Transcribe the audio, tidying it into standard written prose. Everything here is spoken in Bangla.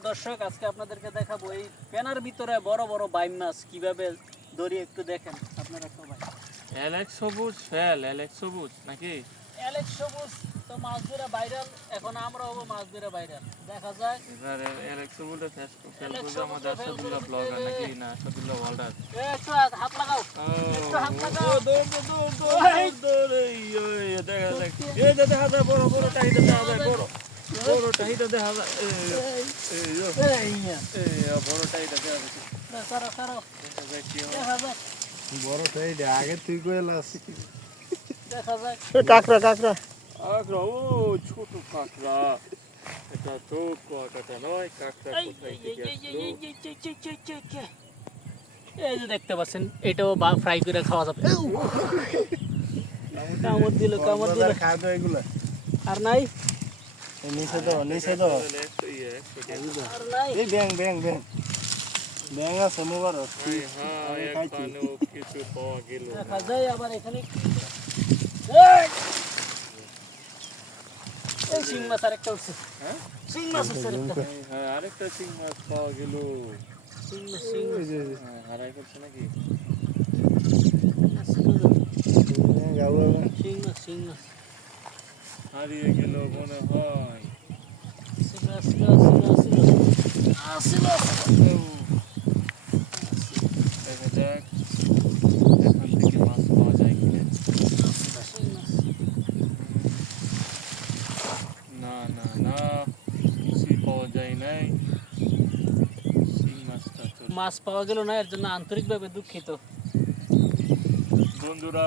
সুপ্রিয় দর্শক, আজকে আপনাদেরকে দেখাবো এই পেনার ভিতরে বড় বড় বাইম মাছ কিভাবে ধরি একটু দেখেন আপনারা সবাই। অ্যালেক্স সবুজ ফেল, অ্যালেক্স সবুজ নাকি? অ্যালেক্স সবুজ তো মাছ ধরে ভাইরাল, এখন আমরা হবো মাছ ধরে ভাইরাল। দেখা যায় এবারে অ্যালেক্স সবুজে ফেল করবে আমাদের আসাদুল্লাহ ব্লগার নাকি না আসাদুল্লাহ ওয়ার্ল্ডার। একটু হাত লাগাও, একটু হাত লাগাও। দেখা যায় বড় বড় টাহিটা দেখা যায়, বড় বড় টাহিটা দেখা যায়, বড় টাহিটা দেখা যায়। সারা সারা দেখা যায় কি হয়? দেখা যায়, বড় টাইডা আগে তুই কইলাস দেখা যায়। কাকড়া কাকড়া কাঁকড়া, ও ছোট কাঁকড়া, এটা তো কাঁকড়া নয়, কাঁকড়া কোথায় থেকে আসলো? এই যে দেখতে পাচ্ছেন, এটাও ফ্রাই করে খাওয়া যাবে। কামড় দিল, কামড় দিল। খা দো এগুলা আর নাই, নিচে দাও নিচে দাও আর নাই। এই ব্যাং ব্যাং ব্যাং ব্যাং আছে মোবার কিছু পাওয়া গেল না। দেখা যায় আবার এখানে এই শিং মাছ আরেকটা উঠছে। হ্যাঁ? শিং মাছ উঠছে আরেকটা। হ্যাঁ, আরেকটা চিং মাছ পাওয়া গেল। শিং মাছ, শিং মাছ। হ্যাঁ, হারাই ফেলছে নাকি? শিং মাছ, শিং মাছ। হারিয়ে গেল মনে হয়। ছিল, ছিল, ছিল, ছিল। ছিল, ছিল। দেখা যাক এখান থেকে মাছ পাওয়া যায় কিনা। শিং মাছ। না না না, কিছুই পাওয়া যায় নাই। চিং মাছটা তো মাছ পাওয়া গেল না, এর জন্য আন্তরিকভাবে দুঃখিত। বন্ধুরা